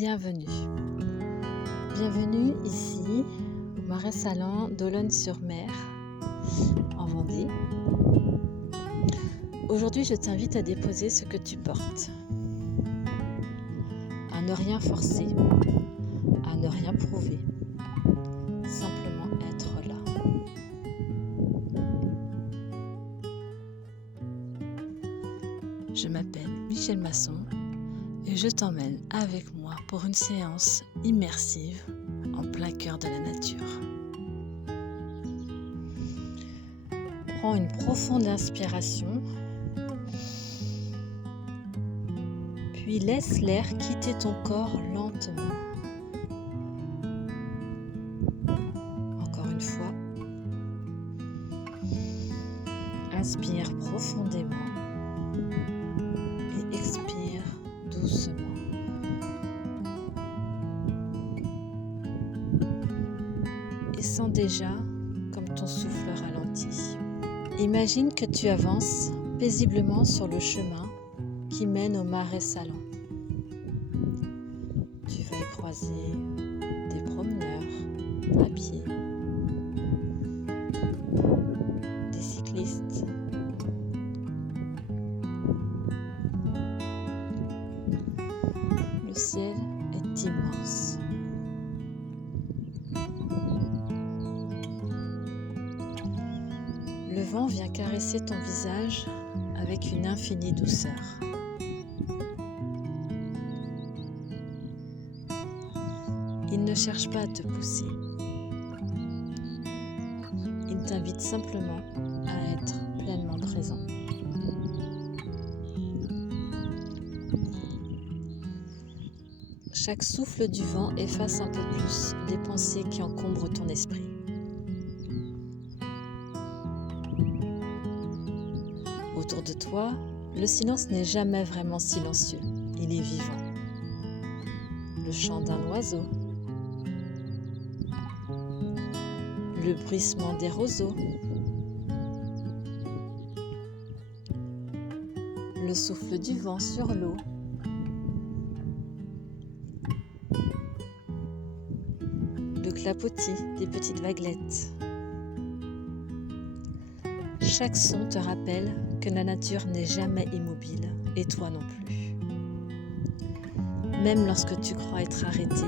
Bienvenue. Bienvenue ici au Marais Sallant d'Olonne-sur-Mer, en Vendée. Aujourd'hui, je t'invite à déposer ce que tu portes, à ne rien forcer, à ne rien prouver, simplement être là. Je m'appelle Michel Masson et je t'emmène avec moi pour une séance immersive en plein cœur de la nature. Prends une profonde inspiration, puis laisse l'air quitter ton corps lentement. Encore une fois, inspire profondément et expire doucement. Et sens déjà comme ton souffle ralentit. Imagine que tu avances paisiblement sur le chemin qui mène au Marais Sallant. Tu vas y croiser des promeneurs à pied, des cyclistes, le ciel est immense. Le vent vient caresser ton visage avec une infinie douceur. Il ne cherche pas à te pousser. Il t'invite simplement à être pleinement présent. Chaque souffle du vent efface un peu plus les pensées qui encombrent ton esprit. Autour de toi, le silence n'est jamais vraiment silencieux, il est vivant. Le chant d'un oiseau, le bruissement des roseaux, le souffle du vent sur l'eau, le clapotis des petites vaguelettes. Chaque son te rappelle que la nature n'est jamais immobile, et toi non plus. Même lorsque tu crois être arrêté,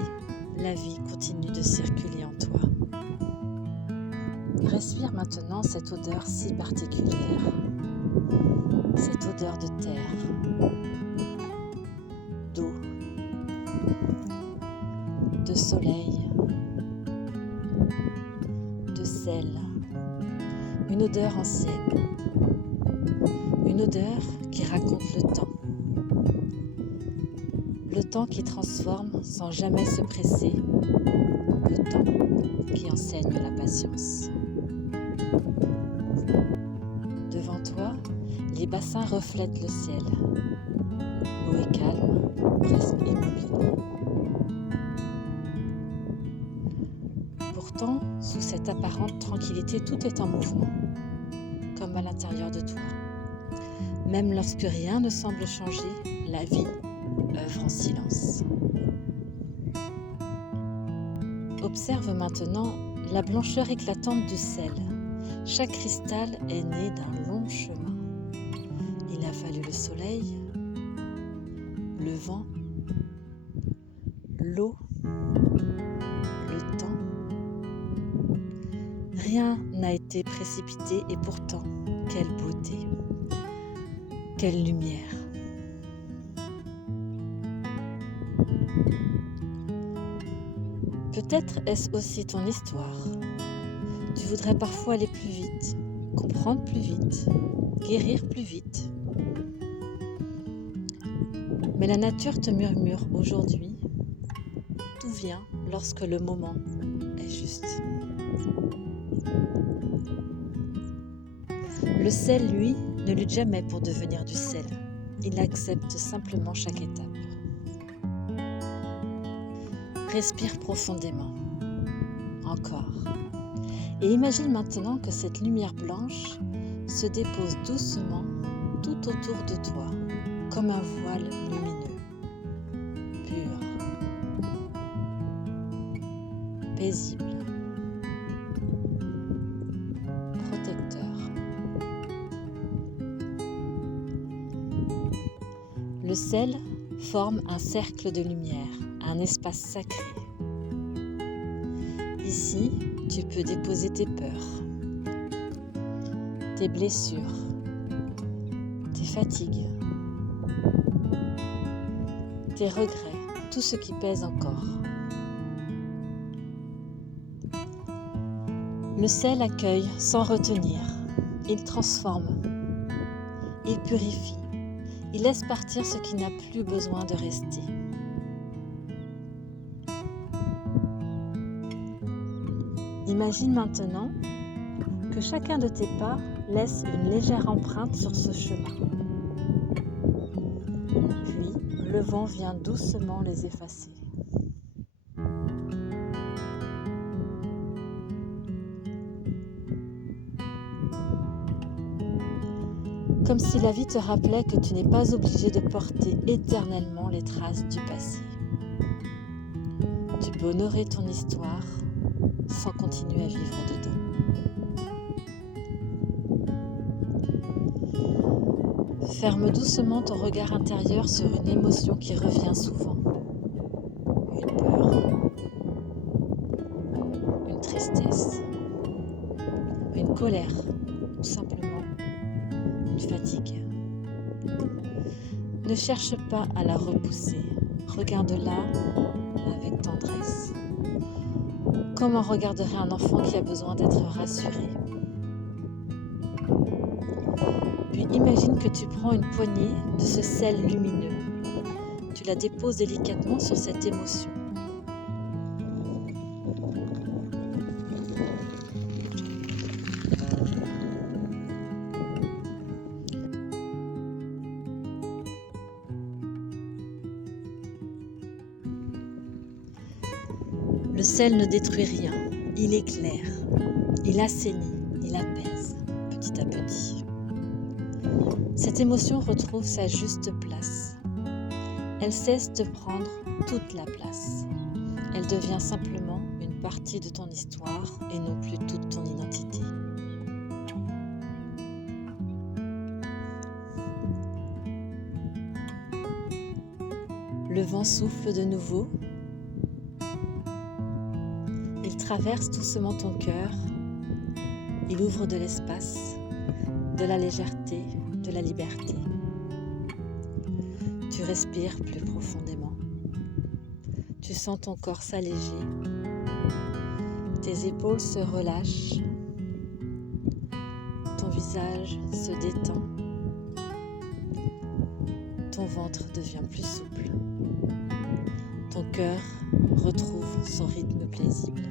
la vie continue de circuler en toi. Respire maintenant cette odeur si particulière, cette odeur de terre, d'eau, de soleil, de sel, une odeur ancienne, une odeur qui raconte le temps qui transforme sans jamais se presser, le temps qui enseigne la patience. Devant toi, les bassins reflètent le ciel. L'eau est calme, presque immobile. Pourtant, sous cette apparente tranquillité, tout est en mouvement, comme à l'intérieur de toi. Même lorsque rien ne semble changer, la vie œuvre en silence. Observe maintenant la blancheur éclatante du sel. Chaque cristal est né d'un long chemin. Il a fallu le soleil, le vent, l'eau, le temps. Rien n'a été précipité et pourtant, quelle beauté, quelle lumière. Peut-être est-ce aussi ton histoire. Tu voudrais parfois aller plus vite, comprendre plus vite, guérir plus vite. Mais la nature te murmure aujourd'hui, tout vient lorsque le moment est juste. Le sel, lui, ne lutte jamais pour devenir du sel. Il accepte simplement chaque étape. Respire profondément. Encore. Et imagine maintenant que cette lumière blanche se dépose doucement tout autour de toi, comme un voile lumineux, pur, paisible, protecteur. Le sel forme un cercle de lumière, un espace sacré. Ici, tu peux déposer tes peurs, tes blessures, tes fatigues, tes regrets, tout ce qui pèse encore. Le sel accueille sans retenir, il transforme, il purifie, il laisse partir ce qui n'a plus besoin de rester. Imagine maintenant que chacun de tes pas laisse une légère empreinte sur ce chemin. Puis, le vent vient doucement les effacer. Comme si la vie te rappelait que tu n'es pas obligé de porter éternellement les traces du passé. Tu peux honorer ton histoire sans continuer à vivre dedans. Ferme doucement ton regard intérieur sur une émotion qui revient souvent. Une peur, une tristesse, une colère ou simplement une fatigue. Ne cherche pas à la repousser. Regarde-la avec tendresse, comme on regarderait un enfant qui a besoin d'être rassuré. Puis imagine que tu prends une poignée de ce sel lumineux. Tu la déposes délicatement sur cette émotion. Le sel ne détruit rien, il éclaire, il assainit, il apaise petit à petit. Cette émotion retrouve sa juste place. Elle cesse de prendre toute la place. Elle devient simplement une partie de ton histoire et non plus toute ton identité. Le vent souffle de nouveau. Il traverse doucement ton cœur. Il ouvre de l'espace, de la légèreté, de la liberté. Tu respires plus profondément. Tu sens ton corps s'alléger. Tes épaules se relâchent. Ton visage se détend. Ton ventre devient plus souple. Ton cœur retrouve son rythme paisible.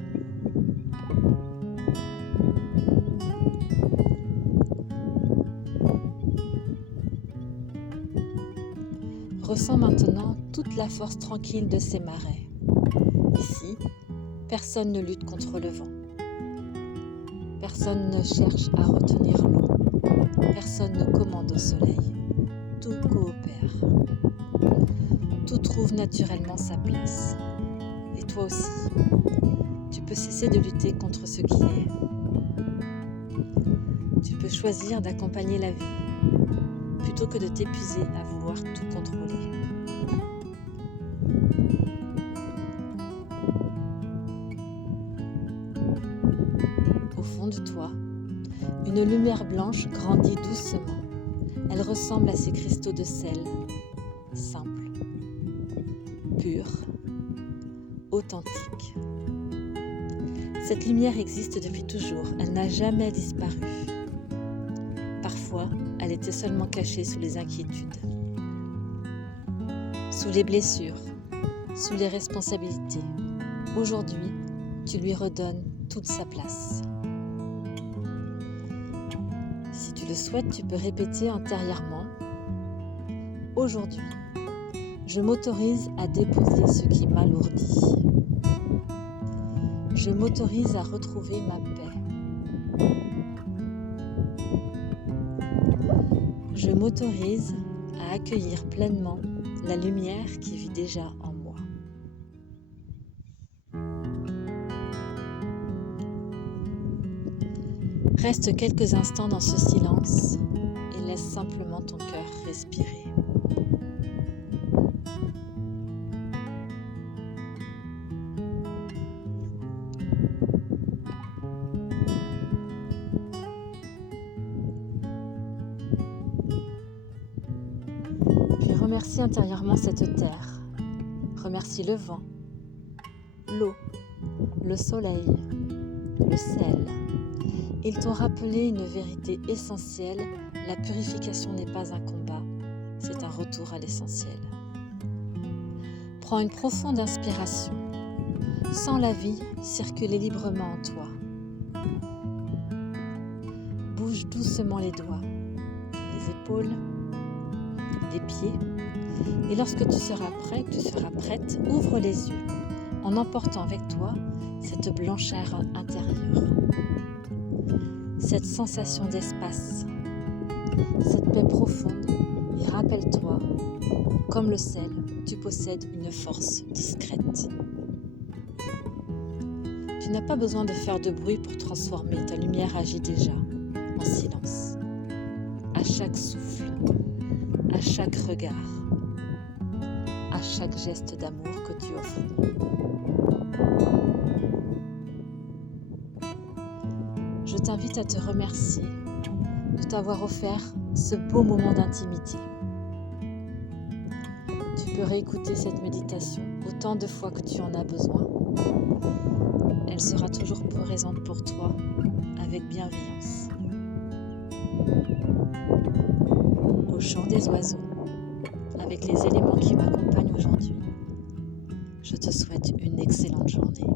Ressens maintenant toute la force tranquille de ces marais. Ici, personne ne lutte contre le vent. Personne ne cherche à retenir l'eau. Personne ne commande au soleil. Tout coopère. Tout trouve naturellement sa place. Et toi aussi, tu peux cesser de lutter contre ce qui est. Tu peux choisir d'accompagner la vie plutôt que de t'épuiser à vouloir tout contrôler. Au fond de toi, une lumière blanche grandit doucement. Elle ressemble à ces cristaux de sel, simples, purs, authentiques. Cette lumière existe depuis toujours, elle n'a jamais disparu. Parfois, elle était seulement cachée sous les inquiétudes, sous les blessures, sous les responsabilités. Aujourd'hui, tu lui redonnes toute sa place. Si tu le souhaites, tu peux répéter intérieurement « Aujourd'hui, je m'autorise à déposer ce qui m'alourdit. Je m'autorise à retrouver ma paix. Je m'autorise à accueillir pleinement la lumière qui vit déjà en moi. » Reste quelques instants dans ce silence et laisse simplement ton cœur respirer. Puis remercie intérieurement cette terre. Remercie le vent, l'eau, le soleil, le sel. Ils t'ont rappelé une vérité essentielle, la purification n'est pas un combat, c'est un retour à l'essentiel. Prends une profonde inspiration, sens la vie circuler librement en toi. Bouge doucement les doigts, les épaules, les pieds, et lorsque tu seras prêt, tu seras prête, ouvre les yeux en emportant avec toi cette blancheur intérieure, cette sensation d'espace, cette paix profonde, et rappelle-toi, comme le sel, tu possèdes une force discrète. Tu n'as pas besoin de faire de bruit pour transformer, ta lumière agit déjà en silence, à chaque souffle, à chaque regard, à chaque geste d'amour que tu offres. Je t'invite à te remercier de t'avoir offert ce beau moment d'intimité. Tu peux réécouter cette méditation autant de fois que tu en as besoin. Elle sera toujours présente pour toi avec bienveillance. Au chant des oiseaux, avec les éléments qui m'accompagnent aujourd'hui, je te souhaite une excellente journée.